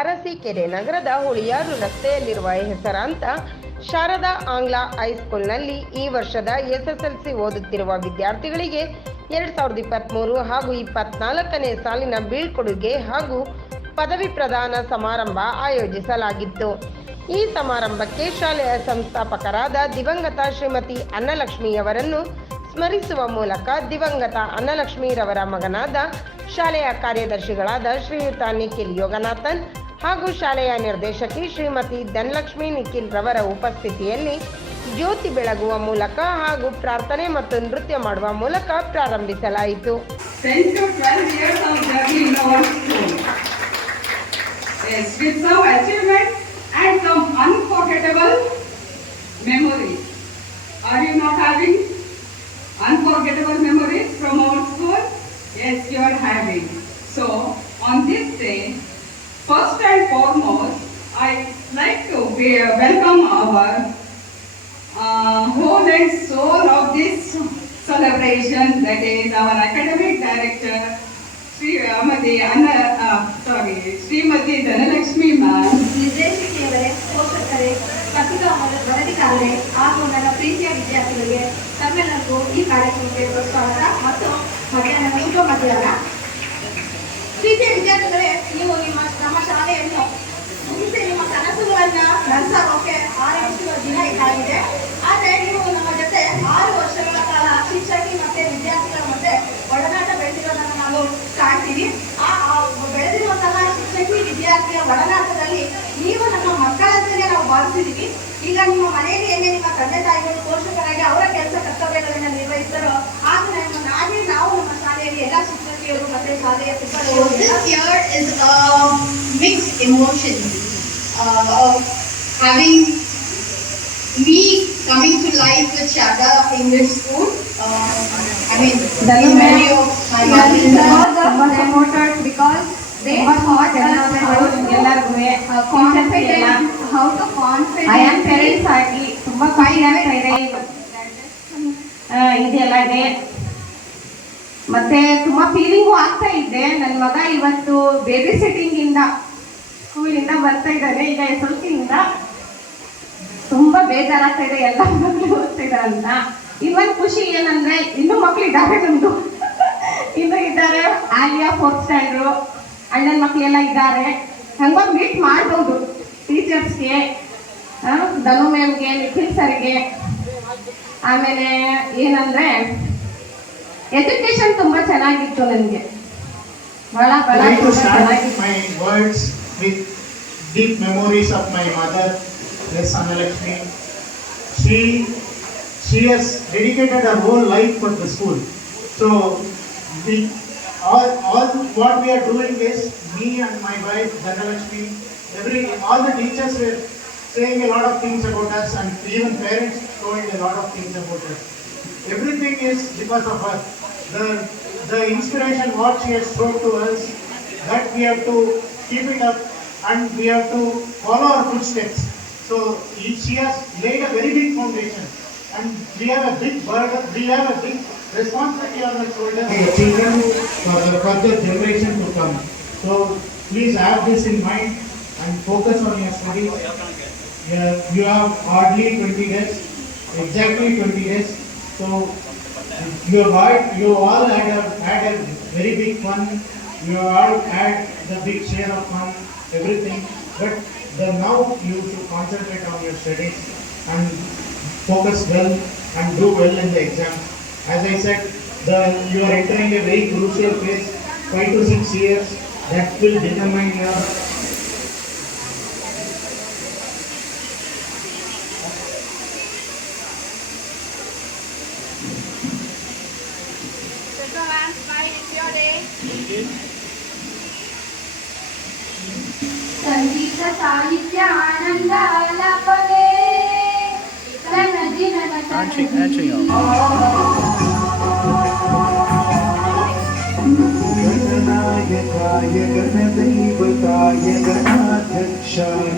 ಅರಸೀಕೆರೆ ನಗರದ ಹುಳಿಯಾರು ರಸ್ತೆಯಲ್ಲಿರುವ ಹೆಸರಾಂತ ಶಾರದಾ ಆಂಗ್ಲ ಹೈಸ್ಕೂಲ್ನಲ್ಲಿ ಈ ವರ್ಷದ ಎಸ್ಎಸ್ಎಲ್ಸಿ ಓದುತ್ತಿರುವ ವಿದ್ಯಾರ್ಥಿಗಳಿಗೆ ಎರಡ್ ಸಾವಿರದ ಇಪ್ಪತ್ತ್ಮೂರು ಹಾಗೂ ಇಪ್ಪತ್ನಾಲ್ಕನೇ ಸಾಲಿನ ಬೀಳ್ಕೊಡುಗೆ ಹಾಗೂ ಪದವಿ ಪ್ರದಾನ ಸಮಾರಂಭ ಆಯೋಜಿಸಲಾಗಿತ್ತು. ಈ ಸಮಾರಂಭಕ್ಕೆ ಶಾಲೆಯ ಸಂಸ್ಥಾಪಕರಾದ ದಿವಂಗತ ಶ್ರೀಮತಿ ಅನ್ನಲಕ್ಷ್ಮಿಯವರನ್ನು ಸ್ಮರಿಸುವ ಮೂಲಕ ದಿವಂಗತ ಅನ್ನಲಕ್ಷ್ಮಿರವರ ಮಗನಾದ ಶಾಲೆಯ ಕಾರ್ಯದರ್ಶಿಗಳಾದ ಶ್ರೀಯುತ ನಿಖಿಲ್ ಯೋಗನಾಥನ್ ಹಾಗೂ ಶಾಲೆಯ ನಿರ್ದೇಶಕಿ ಶ್ರೀಮತಿ ಧನಲಕ್ಷ್ಮಿ ನಿಖಿಲ್ ರವರ ಉಪಸ್ಥಿತಿಯಲ್ಲಿ ಜ್ಯೋತಿ ಬೆಳಗುವ ಮೂಲಕ ಹಾಗೂ ಪ್ರಾರ್ಥನೆ ಮತ್ತು ನೃತ್ಯ ಮಾಡುವ ಮೂಲಕ ಪ್ರಾರಂಭಿಸಲಾಯಿತು. So, on this day, first and foremost, I like to be, welcome our uh, whole and soul of this celebration, that is our academic director, Sri Amadi Anna, uh, sorry, Srimati Dhanalakshmi ma'am. ನಿರ್ದೇಶಕಿಯವರೇ ಪೋಷಕರೇ ಪತ್ರಿಕಾ ವರದಿಗಾರರೇ ಹಾಗೂ ನನ್ನ ಪ್ರೀತಿಯ ವಿದ್ಯಾರ್ಥಿಗಳಿಗೆ ತಮ್ಮೆಲ್ಲರಿಗೂ ಈ ಕಾರ್ಯಕ್ರಮಕ್ಕೆ ಸ್ವಾಗತ ಮತ್ತು ಮಧ್ಯಾಹ್ನದ ಶುಭ ಮಧ್ಯಾಹ್ನ ಪ್ರೀತಿಯ ವಿದ್ಯಾರ್ಥಿಗಳೇ, ನೀವು ನಿಮ್ಮ ನಮ್ಮ ಶಾಲೆಯನ್ನು ಮುಗಿಸಿ ನಿಮ್ಮ ಕನಸುಗಳನ್ನ ನನಸಾಗೋಕೆ ಆರಂಭಿಸುವ ದಿನ ಇದಾಗಿದೆ. ಆದರೆ ನೀವು ನಮ್ಮ ಜೊತೆ ಆರು ವರ್ಷಗಳ ಕಾಲ ಶಿಕ್ಷಕಿ ಮತ್ತು ವಿದ್ಯಾರ್ಥಿಗಳ ಮತ್ತೆ ಒಡನಾಟ ಬೆಳೆದಿರೋದನ್ನು ನಾವು ಕಾಣ್ತೀವಿ. ಆ ಬೆಳೆದಿರುವಂತಹ ಶಿಕ್ಷಕಿ, ವಿದ್ಯಾರ್ಥಿಯ ಒಡನಾಟದಲ್ಲಿ ನೀವು ನಮ್ಮ ಮಕ್ಕಳಂತೆಯೇ ನಾವು ಭಾವಿಸಿದ್ದೀವಿ ಈಗ ನಿಮ್ಮ ಮನೆಯಲ್ಲಿ ಏನೇ ನಿಮ್ಮ ತಂದೆ ತಾಯಿಗಳು ಪೋಷಕರಾಗಿ ಅವರ ಕೆಲಸ ಕರ್ತವ್ಯಗಳನ್ನು ನಿರ್ವಹಿಸಿದರೋ So ಸಿಬ್ಬಂದಿ this year is a mixed emotions uh, of having me coming to life with Sharda English School. Uh, I mean, the memory of my mother. supporters because they taught us how to uh, confident, how to confident. I am parents ಆಗಿ ತುಂಬಾ ಖುಷಿ ಆಗ್ತಾ ಇದೆ ಆ, ಇದೆಲ್ಲ ಇದೆ ಮತ್ತೆ ತುಂಬಾ ಫೀಲಿಂಗು ಆಗ್ತಾ ಇದೆ. ನನ್ನ ಮಗ ಇವತ್ತು ಬೇಬಿ ಸಿಟ್ಟಿಂಗ್ ಇಂದ ಸ್ಕೂಲಿಂದ ಬರ್ತಾ ಇದ್ದಾರೆ ಈಗ ಎಸ್ ಎಲ್ ಇಂದ ತುಂಬಾ ಬೇಜಾರಾಗ್ತಾ ಇದೆ. ಎಲ್ಲ ಮಕ್ಕಳು ಓದ್ತಾ ಇದಾರಂತ ಇನ್ನೊಂದು ಖುಷಿ ಏನಂದ್ರೆ ಇನ್ನು ಮಕ್ಳು ಇದ್ದಾರೆ ನಮ್ದು. ಇನ್ನು ಇದ್ದಾರೆ. ಆಲಿಯಾ ಫೋರ್ತ್ ಸ್ಟ್ಯಾಂಡ್ರು ಅಣ್ಣನ ಮಕ್ಕಳೆಲ್ಲ ಇದ್ದಾರೆ. ಹಂಗ ಮೀಟ್ ಮಾಡ್ಬೋದು ಟೀಚರ್ಸ್ಗೆ ಧನು ಮ್ಯಾಮ್ಗೆ ನಿಖಿಲ್ ಸರ್ಗೆ ಆಮೇಲೆ ಏನಂದ್ರೆ ಎಜುಕೇಶನ್ ತುಂಬಾ ಚೆನ್ನಾಗಿತ್ತು ನನಗೆ ಬಹಳ ಬಹಳ I'd like to ತುಂಬಾ start ಚೆನ್ನಾಗಿತ್ತು my words with deep memories of my mother, Miss Annalakshmi. She, she has dedicated her whole life for the school. So, we, all, all what we are doing is, me and my wife, Dhanalakshmi, every, all the teachers were saying a lot of things about us and even parents told a lot of things about us. Everything is because of her. The, the inspiration what she has shown to us, that we have to keep it up and we have to follow her footsteps. So she has laid a very big foundation and we have a big burden, we have a big responsibility on our shoulders. For children, for the further generation to come. So please have this in mind and focus on your studies. Yeah, you have hardly 20 days, exactly 20 days. So you had, you all had a, had a very big fun. You all had the big share of fun, everything. But the now you should concentrate on your studies and focus well and do well in the exam. As I said, the you are entering a very crucial phase, five to six years. That will determine your Bye, enjoy day. ಸಂಗೀತ ಸಾಹಿತ್ಯ ಆನಂದ ಆಲಾಪವೇ ತನ್ನ ದಿನದ Matching, matching up. ಗಣನಾಯಕಾಯ ಗಣದೈವತಾಯ ಗಣಾಧ್ಯಕ್ಷಾಯ